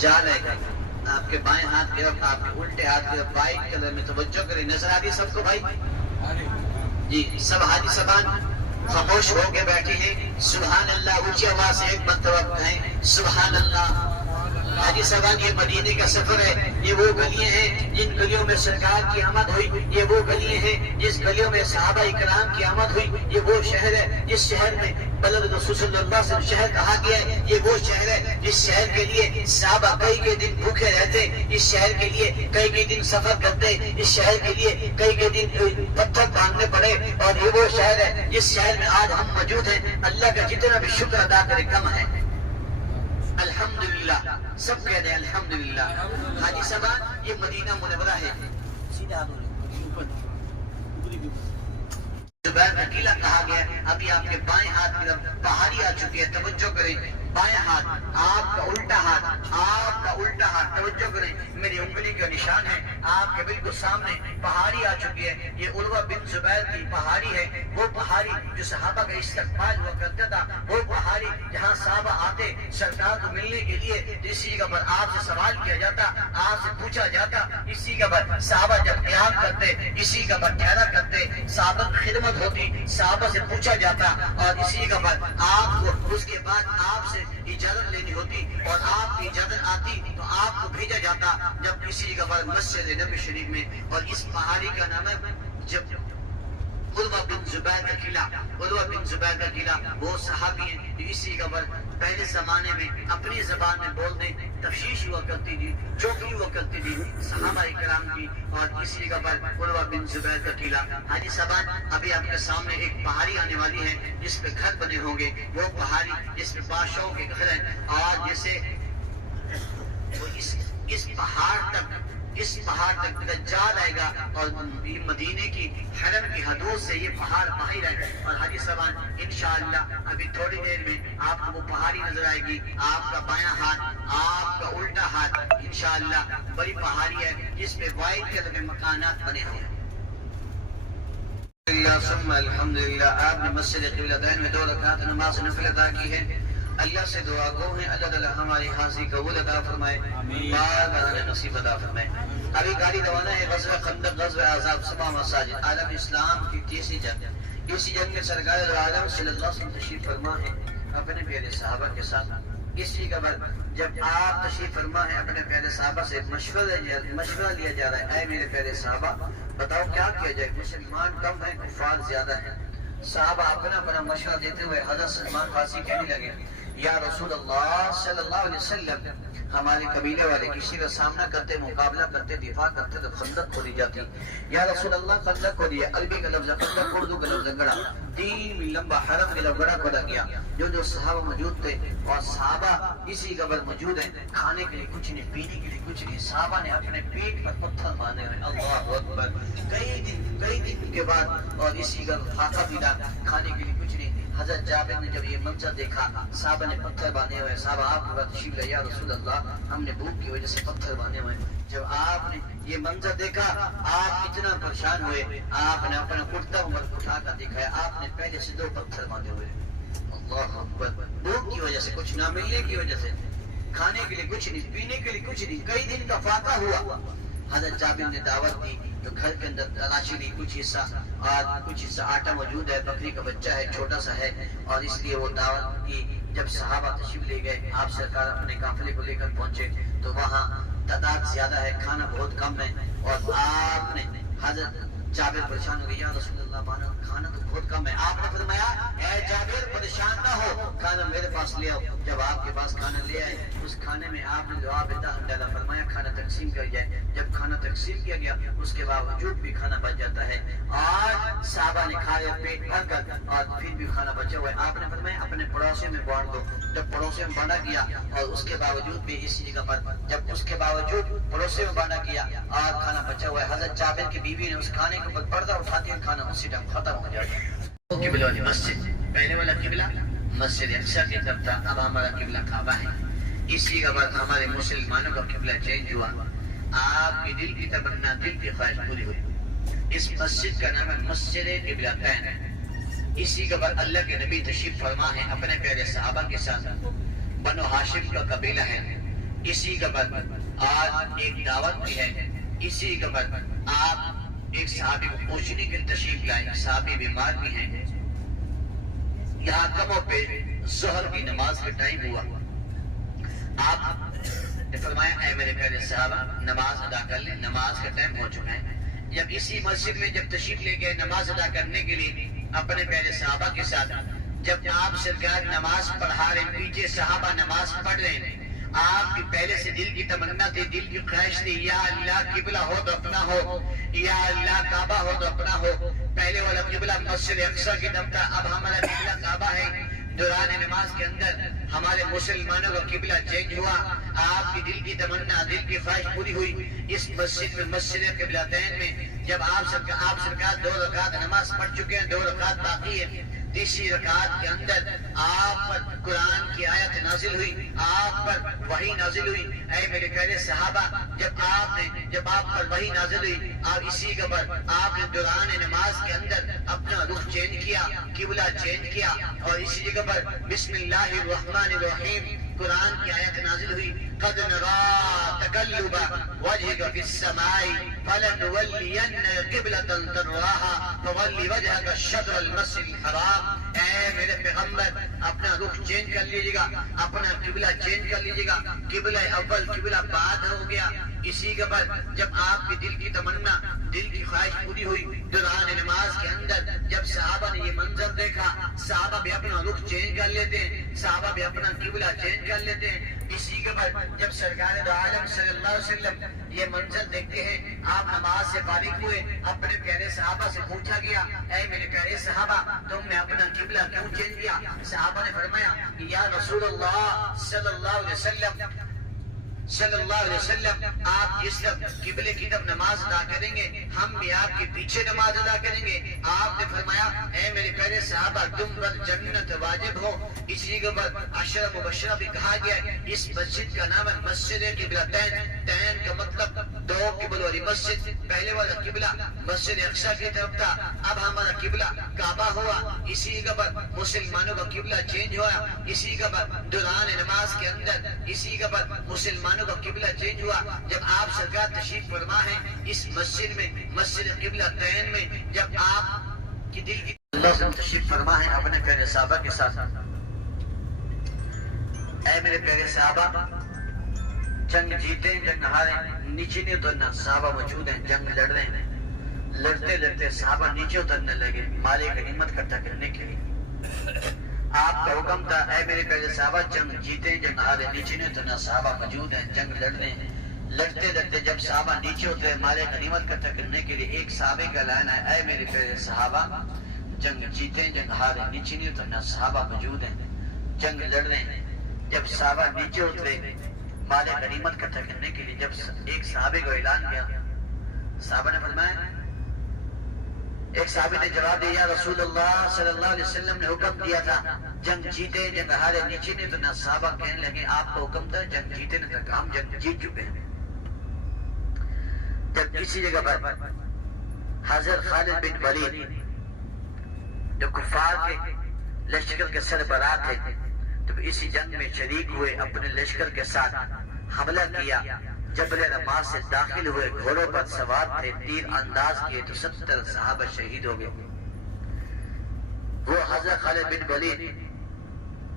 جال ہے آپ کے بائیں ہاتھ کی طرف، آپ کے الٹے ہاتھ کی طرف وائٹ کلر میں توجہ کریں. نظر آ رہی سب کو بھائی؟ جی سب حاجی صاحبان خاموش ہو کے بیٹھے ہیں. سبحان اللہ اونچی آواز سے ایک مرتبہ کہیں سبحان اللہ. حاجی صاحبان یہ مدینے کا سفر ہے. یہ وہ گلیاں ہیں جن گلیوں میں سرکار کی آمد ہوئی. یہ وہ گلیاں ہیں جس گلیوں میں صحابہ اکرام کی آمد ہوئی. یہ وہ شہر ہے جس شہر میں بلد رسول صلی اللہ علیہ وسلم شہر کہا گیا ہے. یہ وہ شہر ہے جس شہر کے لیے صحابہ کئی دن بھوکے رہتے. اس شہر کے لیے کئی دن سفر کرتے. اس شہر کے لیے کئی دن پتھر باندھنے پڑے. اور یہ وہ شہر ہے جس شہر میں آج ہم موجود ہیں. اللہ کا جتنا بھی شکر ادا کرے کم ہے. الحمدللہ سب کہہ دیں الحمدللہ. حاجی صاحب یہ مدینہ منورہ ہے. زبیر کا قلعہ کہا گیا. ابھی آپ کے بائیں ہاتھ کی طرف پہاڑی آ چکی ہے. توجہ کریں. بائیں ہاتھ آپ کا الٹا ہاتھ، آپ کا الٹا ہاتھ. توجہ کریں میری انگلی کا نشان ہے. آپ کے بالکل سامنے پہاڑی آ چکی ہے. یہ عروہ بن زبیر کی پہاڑی ہے. وہ پہاڑی جو صحابہ کا استقبال ہوا کرتا تھا. وہ پہاڑی جہاں صحابہ آتے سرکار کو ملنے کے لیے تو اسی جگہ پر آپ سے سوال کیا جاتا، آپ سے پوچھا جاتا. اسی جگہ پر صحابہ جب قیام کرتے اسی جگہ پر ٹھہرا کرتے. صحابہ کی خدمت ہوتی، صحابہ سے پوچھا جاتا اور اسی جگہ پر آپ کو اس کے بعد آپ سے اجازت لینی ہوتی اور آپ کی اجازت آتی تو آپ کو بھیجا جاتا جب کسی جگہ پر مسجد نبی شریف میں. اور اس پہاڑی کا نام ہے جب عروہ بن زبیر کا قلعہ. عروہ بن زبیر کا قلعہ وہ صحابی ہیں جو اسی جگہ پر پہلے زمانے میں اپنی زبان میں بولنے تفشیش ہوا کرتی تھی، چوکی ہوا کرتی تھی صحابہ کرام کی. اور اسی جگہ پر عروہ بن زبیر کا قلعہ. حاجی صاحبان ابھی آپ کے سامنے ایک پہاڑی آنے والی ہے جس پہ گھر بنے ہوں گے. وہ پہاڑی جس میں بادشاہوں کے گھر ہیں. اور جیسے وہ اس پہاڑ تک دجال آئے گا اور مدینے کی حرم کی حدود سے یہ پہاڑ باہر ہے. اور حاجی صاحبان انشاءاللہ ابھی تھوڑی دیر میں آپ کو وہ پہاڑی نظر آئے گی. آپ کا بایاں ہاتھ، آپ کا الٹا ہاتھ انشاءاللہ بڑی پہاڑی ہے جس پہ وائٹ کلر کے مکانات بنے ہوئے ہیں. الحمدللہ آپ نے مسجد قبلتین میں 2 رکعت نماز نفل ادا کی ہے. اللہ سے دعا گو ہیں اللہ تعالی ہماری حاضری قبول عطا فرمائے، بار نصیب عطا فرمائے. ابھی گاڑی روانہ ہے غزوہ خندق، غزوہ احزاب، سبا مساجد، عالم اسلام کی تیسری جنگ. اسی جنگ میں سرکار عالم صلی اللہ علیہ وسلم تشریف فرما ہے اپنے پیارے صحابہ کے ساتھ. اسی قبر جب آپ تشریف فرما ہے اپنے پیارے صحابہ سے مشورہ لیا جا رہا ہے. اے میرے پیارے صحابہ بتاؤ کیا کیا جائے؟ مسلمان کم ہیں کفار زیادہ ہیں. صحابہ اپنا مشورہ دیتے ہوئے حضرت سلمان فارسی کہنے لگے یا رسول اللہ صلی اللہ علیہ وسلم ہمارے قبیلے والے کسی کا سامنا کرتے، مقابلہ کرتے، دفاع کرتے تو خندق کھودی جاتی. یا رسول اللہ خندق کھودی ہے. عربی کا لفظ خندق، اردو کا لفظ گڑھا. 3 لمبا حرم کا گڑھا کھودا گیا. جو صحابہ موجود تھے اور صحابہ اسی قبر موجود ہیں. کھانے کے لیے کچھ نہیں، پینے کے لیے کچھ نہیں. صحابہ نے اپنے پیٹ پر پتھر باندھے ہوئے. اللہ اکبر. کئی دن کے بعد اور اسی قبر فاقہ ملا، کھانے کے لیے کچھ نہیں. حضرت جابر نے جب یہ منظر دیکھا صحابہ نے پتھر باندھے ہوئے. صحابہ آپ کے بعد تشریف لے یا رسول اللہ ہم نے بھوک کی وجہ سے پتھر باندھے ہوئے. جب آپ نے یہ منظر دیکھا آپ اتنا پریشان ہوئے. آپ نے اپنا کرتا عمر اٹھا کر دکھایا. آپ نے پہلے سے 2 پتھر باندھے ہوئے. اللہ اکبر. بھوک کی وجہ سے، کچھ نہ ملنے کی وجہ سے، کھانے کے لیے کچھ نہیں، پینے کے لیے کچھ نہیں. کئی دن کا فاقہ ہوا. حضرت جابر نے دعوت دی تو گھر کے اندر تلاشی لی. کچھ حصہ آٹا موجود ہے، بکری کا بچہ ہے چھوٹا سا ہے اور اس لیے وہ دعوت کی. جب صحابہ تشریف لے گئے آپ سرکار اپنے قافلے کو لے کر پہنچے تو وہاں تعداد زیادہ ہے، کھانا بہت کم ہے. اور آپ نے حضرت جابر پریشان ہو گئے یا رسول اللہ کھانا تو بہت کم ہے. آپ نے فرمایا اے جابر پریشان نہ ہو، کھانا میرے پاس لے آؤ. جب آپ کے پاس کھانا لے آئے اس کھانے میں آپ نے دعا بتا ڈالا. فرمایا کھانا تقسیم کر جائے. جب کھانا تقسیم کیا گیا اس کے باوجود بھی کھانا بچ جاتا ہے. اور صحابہ نے کھایا پیٹ بھر کر اور پھر بھی کھانا بچا ہوا ہے. آپ نے فرمایا اپنے پڑوسی میں بانٹ دو. جب پڑوسی میں بانٹا گیا اور اس کے باوجود بھی اسی جگہ پر جب اس کے باوجود پڑوسی میں بانٹا گیا اور کھانا بچا ہوا ہے. حضرت جابر کی بیوی نے اس کھانے کے اوپر پردہ اٹھاتی ہے، کھانا اسی ٹائم ختم ہو جاتا ہے. قبلہ والی مسجد، پہلے والا قبلہ مسجد اقصی کی طرف تھا، اب ہمارا قبلہ کعبہ ہے. اسی کے بعد ہمارے مسلمانوں کا قبلہ چینج ہوا. آپ کی دل کی تمنا، دل کی خواہش پوری ہوئی. اس مسجد کا نام ہے مسجد قبلتین. اسی کے بعد اللہ کے نبی تشریف فرما ہے اپنے پیارے صحابہ کے ساتھ. بنو ہاشم کا قبیلہ ہے. اسی قبر آج ایک دعوت بھی ہے، اسی قبر آپ ایک صحابی کو پوچھنے کے تشریف لائیں، صحابی بیمار بھی ہیں، یہاں کموں پہ ظہر کی نماز کا ٹائم ہوا، آپ نے فرمایا اے میرے پیارے صحابہ نماز ادا کر لیں، نماز کا ٹائم ہو چکا ہے۔ جب اسی مسجد میں جب تشریف لے گئے نماز ادا کرنے کے لیے اپنے پیارے صحابہ کے ساتھ، جب آپ سرکار نماز پڑھا رہے پیچھے صحابہ نماز پڑھ رہے ہیں، آپ کی پہلے سے دل کی تمنا تھی، دل کی خواہش تھی، یا اللہ قبلہ ہو تو اپنا ہو، یا اللہ کعبہ ہو تو اپنا ہو۔ پہلے والا قبلہ مسجد اقصی کی طرف تھا، اب ہمارا قبلہ کعبہ ہے۔ دوران نماز کے اندر ہمارے مسلمانوں کا قبلہ چینج ہوا، آپ کی دل کی تمنا دل کی خواہش پوری ہوئی۔ اس مسجد میں مسجد قبلتین میں جب آپ سرکار 2 رکعت نماز پڑھ چکے ہیں، 2 رکعت باقی ہے، تیسری رکعت کے اندر آپ پر قرآن کی آیت نازل ہوئی، آپ پر وحی نازل ہوئی۔ اے میرے پیارے صحابہ جب آپ پر وحی نازل ہوئی، آپ اسی قبر آپ نے دوران نماز کے اندر اپنا رخ چینج کیا، قبلہ چینج کیا، اور اسی جگہ پر بسم اللہ الرحمن الرحیم قرآن کی آیت نازل ہوئی، قد نرى تقلب وجهك في السماء فلنولينك قبلة ترضاها فول وجهك شطر المسجد الحرام۔ اے میرے پیغمبر اپنا رخ چینج کر لیجیے گا، اپنا قبلہ چینج کر لیجیے گا، قبلہ اول قبلہ بعد ہو گیا۔ اسی کے بعد جب آپ کی دل کی تمنا دل کی خواہش پوری ہوئی، دوران نماز کے اندر جب صحابہ نے یہ منظر دیکھا، صحابہ بھی اپنا رخ چینج کر لیتے ہیں، صحابہ بھی اپنا قبلہ چینج کر لیتے ہیں۔ اسی کے بعد جب سرکار دو عالم صلی اللہ علیہ وسلم یہ منظر دیکھتے ہیں، آپ نماز سے فارغ ہوئے، اپنے پیارے صحابہ سے پوچھا گیا اے میرے پیارے صحابہ تم نے اپنا قبلہ کیوں چینج کیا؟ صحابہ نے فرمایا یا رسول اللہ صلی اللہ علیہ وسلم آپ جس طرف قبلے کی طرف نماز ادا کریں گے ہم بھی آپ کے پیچھے نماز ادا کریں گے۔ آپ نے فرمایا اے میرے پیارے صحابہ تم پر جنت واجب ہو۔ اسی کے بعد عشرہ مبشرہ بھی کہا گیا ہے، اس مسجد کا نام ہے مسجد قبلتین۔ تین کا مطلب 2 قبل والی مسجد، پہلے والا قبلہ مسجد اقصی کی طرف تھا، اب ہمارا قبلہ کعبہ ہوا۔ اسی کے بعد مسلمانوں کا قبلہ چینج ہوا، اسی کے بعد دوران نماز کے اندر اسی کے بعد مسلمانوں کا قبلہ چینج ہوا۔ جب آپ سرکار تشریف فرما ہے اس مسجد میں مسجد قبلتین میں، جب آپ کی دل کی اللہ سے تشریف فرما ہے اپنے پیارے صحابہ کے ساتھ، اے میرے پیارے صحابہ جنگ جیتے جنگ ہارے نیچے نہیں اترنا، صحابہ موجود ہیں جنگ لڑ رہے ہیں، لڑتے لڑتے صحابہ نیچے اترنے لگے مال غنیمت اکٹھا کرنے کے لیے۔ آپ کا حکم تھا اے میرے پیارے صحابہ جنگ جیتے جنگ ہارے نیچے نہیں اترنا، صحابہ موجود ہیں جنگ لڑ رہے ہیں، لڑتے لڑتے جب صحابہ نیچے اترے مال غنیمت اکٹھا کرنے کے لیے، ایک صحابے کا اعلان ہے اے میرے پیارے صحابہ جنگ جیتے جنگ ہارے نیچے نہیں اترنا، صحابہ موجود ہیں جنگ لڑ رہے ہیں۔ جب صحابہ نیچے اترے مال غنیمت اکٹھا کرنے کے لیے، جب ایک صحابے کو اعلان کیا، صحابہ نے فرمایا، ایک صحابی نے جواب دیا یا رسول اللہ صلی اللہ علیہ وسلم نے حکم دیا تھا جنگ جیتے جنگ ہارے نیچے نہیں اترنا۔ صحابہ کہنے لگے آپ کو حکم تھا جنگ جیتے نہیں اترنا، ہم جنگ جیت چکے ہیں۔ جب کسی جگہ پر حضرت خالد بن ولید جو کفار کے لشکر کے سربراہ تھے، تو اسی جنگ میں شریک ہوئے، اپنے لشکر کے ساتھ حملہ کیا، جبل رماح سے داخل ہوئے، گھوڑوں پر سوار تھے، تیر انداز کیے تو 70 صحابہ شہید ہو گئے۔ وہ حضرت خالد بن ولید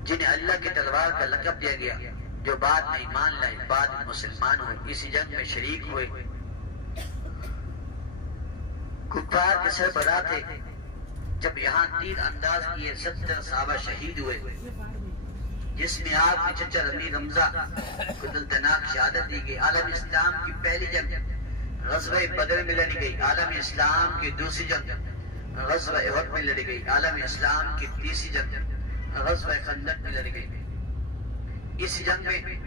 جنہیں اللہ کی تلوار کا لقب دیا گیا، جو بعد میں ایمان لائے، بعد میں مسلمان ہوئے، اسی جنگ میں شریک ہوئے، کفار کے سربراہ تھے۔ جب یہاں تیر انداز کیے 70 صحابہ شہید ہوئے، جس میں آپ کے چچا رمی حمزہ کو دردناک شہادت دی گئی۔ عالم اسلام کی پہلی جنگ غزوہ بدر میں لڑی گئی، عالم اسلام کی دوسری جنگ غزوہ احد میں لڑی گئی، عالم اسلام کی تیسری جنگ غزوہ خندق میں لڑی گئی۔ اس جنگ میں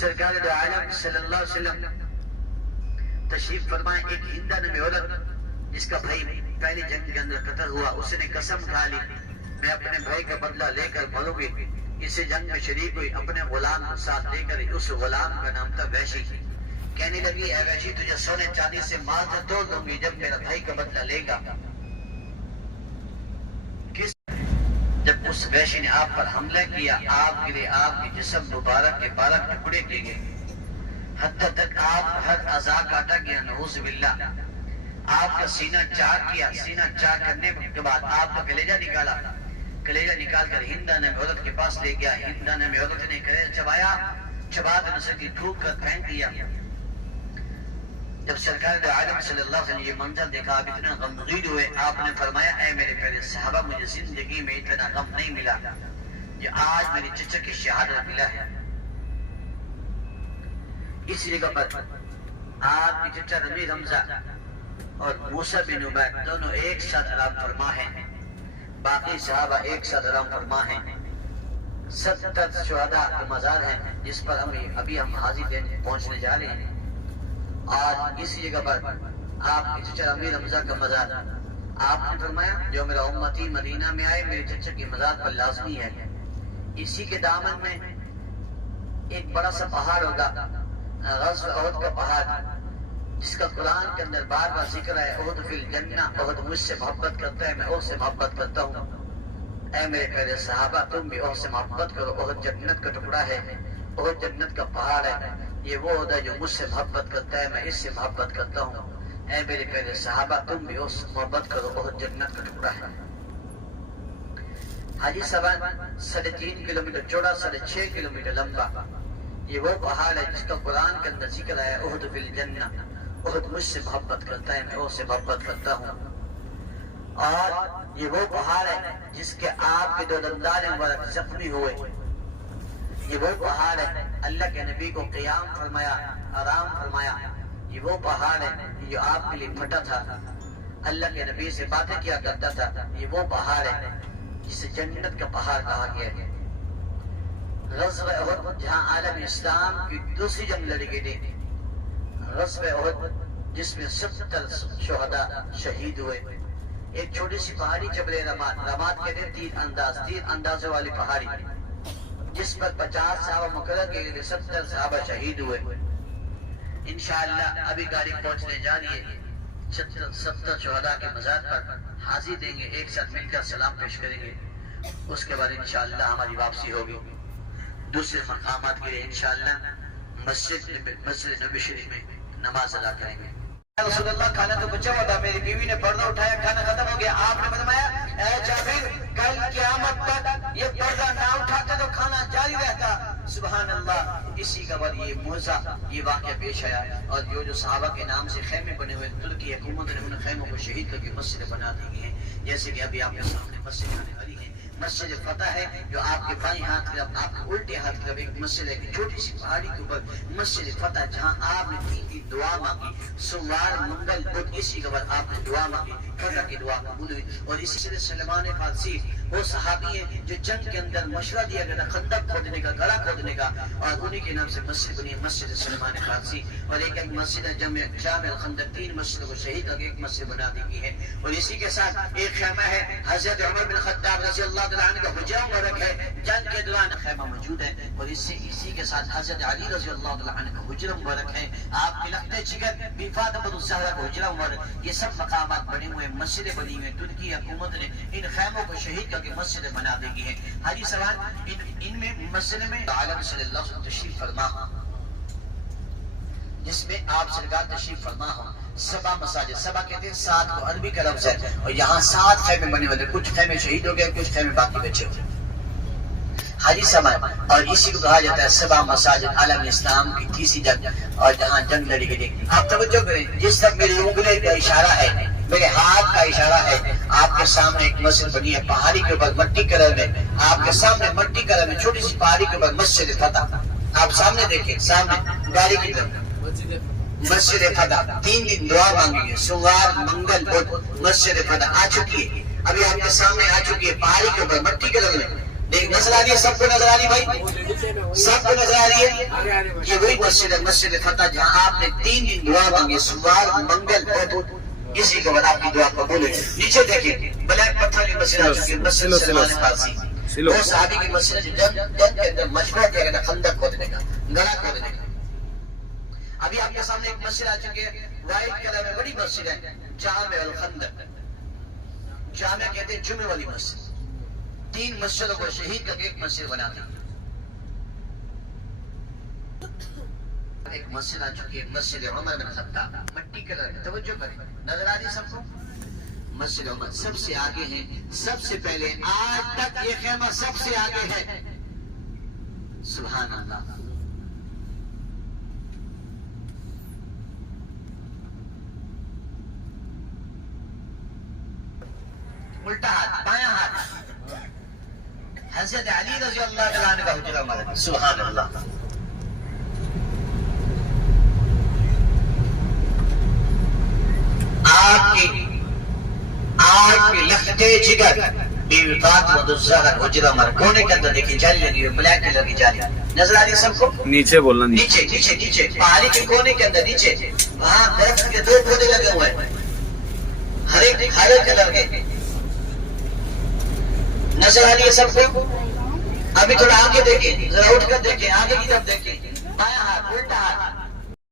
سرکار دو عالم صلی اللہ علیہ وسلم تشریف فرمائے۔ ایک ہندا نامی عورت جس کا بھائی پہلی جنگ کے اندر قتل ہوا، اس نے قسم کھا لی میں اپنے بھائی کا بدلہ لے کر مروں گی۔ اس جنگ میں شریک ہوئی، اپنے غلام کو ساتھ لے کر، اس غلام کا نام تھا ویشی۔ کہنے لگی اے ویشی تجھے سونے چاندی سے مال سے توڑ دوں گی جب میرا بھائی کا بدلہ لے گا۔ جب تک اس وحشی نے آپ پر حملہ کیا، آپ کے لیے آپ کے جسم مبارک کے 12 ٹکڑے کیے گئے، حتیٰ تک آپ ہر اعضاء کاٹا گیا، نعوذ باللہ۔ آپ کا سینہ چاک کیا، سینہ چاک کرنے کے بعد آپ کا کلیجہ نکالا، کلیجہ نکال کر ہندا نے عورت کے پاس لے گیا، ہندا نے عورت نے کلیجہ چبایا، چبا کر اسے کی تھوک کر پھینک دیا۔ جب سرکار دو عالم صلی اللہ علیہ وسلم نے یہ منظر دیکھا، آپ اتنا غمگین ہوئے، آپ نے فرمایا اے میرے پیارے صحابہ، مجھے زندگی میں اتنا غم نہیں ملا یہ آج میری چچا کی شہادت ملا ہے۔ اس جگہ پر آپ کی چچا رمی رمضہ اور موسیٰ بن عبید دونوں ایک ساتھ آرام فرما ہیں، باقی صحابہ ایک ساتھ آرام فرما ہیں۔ 70 شہداء کے مزار ہیں جس پر ابھی ہم حاضر دینے پہنچنے جا رہے ہیں۔ آج اسی جگہ پر آپ کے چچا رمی رمضہ کا مزار، آپ نے فرمایا جو میرا امتی مدینہ میں آئے میرے چچا کی مزار پر لازمی ہے۔ اسی کے دامن میں ایک بڑا سا پہاڑ ہوگا، غزوہ احد کا پہاڑ، جس کا قرآن کے اندر بار بار ذکر ہے، احد فی الجنہ، احد مجھ سے محبت کرتا ہے، میں احد سے محبت کرتا ہوں۔ اے میرے پیارے صحابہ، تم بھی احد سے محبت کرو، احد جنت کا ٹکڑا ہے، احد جنت کا پہاڑ ہے، یہ وہ عہدہ جو مجھ سے محبت کرتا ہے، میں اس سے محبت کرتا ہوں۔ اے میرے پیارے صحابہ، تم بھی اس سے محبت کرو، احد جنت کا ٹکڑا ہے۔ حاجی صاحب 3.5 کلومیٹر چوڑا، 6.5 کلومیٹر لمبا، یہ وہ پہاڑ ہے جس کا قرآن کے اندر ذکر ہے، احد فی الجنہ، احد مجھ سے محبت کرتا ہے، میں احد سے محبت کرتا ہوں۔ اور یہ وہ پہاڑ ہے جس کے آپ کے 2 دندان مبارک زخمی ہوئے، یہ وہ پہاڑ ہے اللہ کے نبی کو قیام فرمایا، آرام فرمایا، یہ وہ پہاڑ ہے جو آپ کے لیے پھٹا تھا، اللہ کے نبی سے باتیں کیا کرتا تھا، یہ وہ پہاڑ ہے جسے جنت کا پہاڑ کہا گیا ہے۔ غزوہ احد جہاں عالم اسلام کی دوسری جنگ لڑی گئی تھی، غزوہ احد جس میں 70 شہداء شہید ہوئے۔ ایک چھوٹی سی پہاڑی جبل رماد، رماد کہتے ہیں تیر اندازوں والی پہاڑی، جس پر 50 صحابہ مقرر کے لیے 70 صحابہ شہید ہوئے۔ انشاءاللہ ابھی گاڑی پہنچنے جا رہی ہے، 70 شہداء کے مزار پر حاضری دیں گے، ایک ساتھ مل کر سلام پیش کریں گے، اس کے بعد انشاءاللہ ہماری واپسی ہوگی دوسرے مقامات کے لیے۔ انشاءاللہ مسجد نبی شریف میں نماز ادا کریں گے۔ رسول اللہ کھانا تو بچا ہوا تھا، میری بیوی نے پردہ اٹھایا، کھانا ختم ہو گیا، آپ نے فرمایا اے جابر کل قیامت تک یہ پردہ نہ اٹھاتے تو کھانا جاری رہتا۔ سبحان اللہ، اسی کا بعد یہ موعظہ، یہ واقعہ پیش آیا، اور جو صحابہ کے نام سے خیمے بنے ہوئے، ترکی حکومت نے ان خیموں کو شہید کر کے مسجد بنا دی گئی ہیں، جیسے کہ ابھی آپ کے سامنے مسجد آنے والی ہے۔ مسجد فتح ہے جو آپ کے بائیں ہاتھ کی طرف، آپ کے الٹے ہاتھ کی طرف ایک مسجد ہے کہ چھوٹی سی پہاڑی کے اوپر مسجد فتح، جہاں آپ نے 3 دعا مانگی، سوموار منگل بدھ، اسی کے بعد آپ نے دعا مانگی، فتح کی دعا قبول ہوئی۔ اور اسی سے سلمان فارسی وہ صحابی ہیں جو جنگ کے اندر مشورہ دیا گیا تھا خندق کھودنے کا، گڑھا کھودنے کا، اور انہی کے نام سے مسجد بنی ہے، مسجد سلمان فارسی۔ اور ایک مسجد ہے جامع الخندق، 3 مسجدوں کو شہید کر کے ایک مسجد بنا دی گئی ہے۔ اور اسی کے ساتھ ایک خیمہ ہے حضرت عمر بن خطاب رضی اللہ تعالیٰ عنہ کا حجرہ مبارک ہے، جنگ کے دوران خیمہ موجود ہے۔ اور اسی کے ساتھ حضرت علی رضی اللہ تعالیٰ عنہ کا حجرہ مبارک ہے، آپ کے لخت جگر بی فاطمہ الزہرا کا حجرہ مبارک، یہ سب مقامات بنے ہوئے، مسجدیں بنی ہوئے، ترکی حکومت نے ان خیموں کو شہید کر کے مسجدیں بنا دی گئی ہیں۔ حاجی سوال ان میں مسجد میں عالم صلی اللہ علیہ وسلم تشریف فرما ہوں، جس میں آپ سرکار تشریف فرما ہوں، 7 مساجد، 7 کہتے ہیں 7 کو عربی کا لفظ ہے، اور یہاں 7 خیمے بنے ہوئے، کچھ خیمے شہید ہو گئے، کچھ خیمے باقی بچے ہوئے۔ حاجی سماج، اور اسی کو کہا جاتا ہے 7 مساجد عالم اسلام کی تیسری جنگ، اور جہاں جنگ لڑی گئی۔ آپ توجہ کریں، جس تک میری انگلی کا اشارہ ہے، میرے ہاتھ کا اشارہ ہے، آپ کے سامنے ایک مسجد بنی ہے پہاڑی کے اوپر مٹی کلر میں، آپ کے سامنے مٹی کلر میں چھوٹی سی پہاڑی کے اوپر مسجد فتح، آپ سامنے دیکھیں، سامنے گاڑی کی طرف مسجد فتح، 3 دن دعا مانگی ہے، سوموار منگل بدھ، مسجد فتح آ چکی ہے، ابھی آپ کے سامنے آ چکی ہے پہاڑی کے اوپر مٹی کلر میں۔ دیکھ نظر آ رہی ہے، سب کو نظر آ رہی ہے بھائی، سب کو نظر آ رہی ہے، یہ وہی مسجد ہے، مسجد فتح، جہاں آپ نے 3 دن دعا مانگی، سوموار منگل بدھ، اسی کے بعد آپ کی دعا قبول ہوئی۔ نیچے دیکھیں بلیک پتھر کی مسجد آ چکی ہے، مسجد سلمان فارسی، وہ صحابی کی مسجد جنگ کے اندر مشورہ کیا گیا تھا خندق کھودنے کا، گڑھا کھودنے کا۔ ابھی آپ کے سامنے ایک مسجد آ چکی ہے، وائٹ کلر میں بڑی مسجد ہے، جامع الخندق، جامع کہتے ہیں جمعے والی مسجد، 3 مسجدوں کو شہید کر کے ایک مسجد بنا دی. ایک مسجد آ چکی ہے مسجد عمر بن خطاب, مٹی کلر کی, توجہ کریں, نظر آ رہی سب کو؟ مسجد عمر سب سے آگے ہے, سب سے پہلے, آج تک یہ خیمہ سب سے آگے ہے. سبحان اللہ. الٹا ہاتھ, بایاں ہاتھ, حضرت علی رضی اللہ تعالیٰ عنہ کا حجرہ ہمارا. سبحان اللہ. آگ کے لختے جگر بیوی فاطمہ الزہرا کا حجرہ ہمارا. کونے کے اندر دیکھیں جالی لگی ہوئی, بلیک کلر کی جالی نظر آ رہی ہے سب کو؟ نیچے بولنا, نیچے نیچے نیچے پہاڑی کے کونے کے اندر نیچے, وہاں درخت کے 2 پودے لگے ہوئے ہیں, ہر ایک ہرے کلر کے. نظر آ رہی ہے سب کو؟ ابھی تھوڑا آگے دیکھیں, ذرا اٹھ کر دیکھیں, آگے کی طرف دیکھیں, بایاں ہاتھ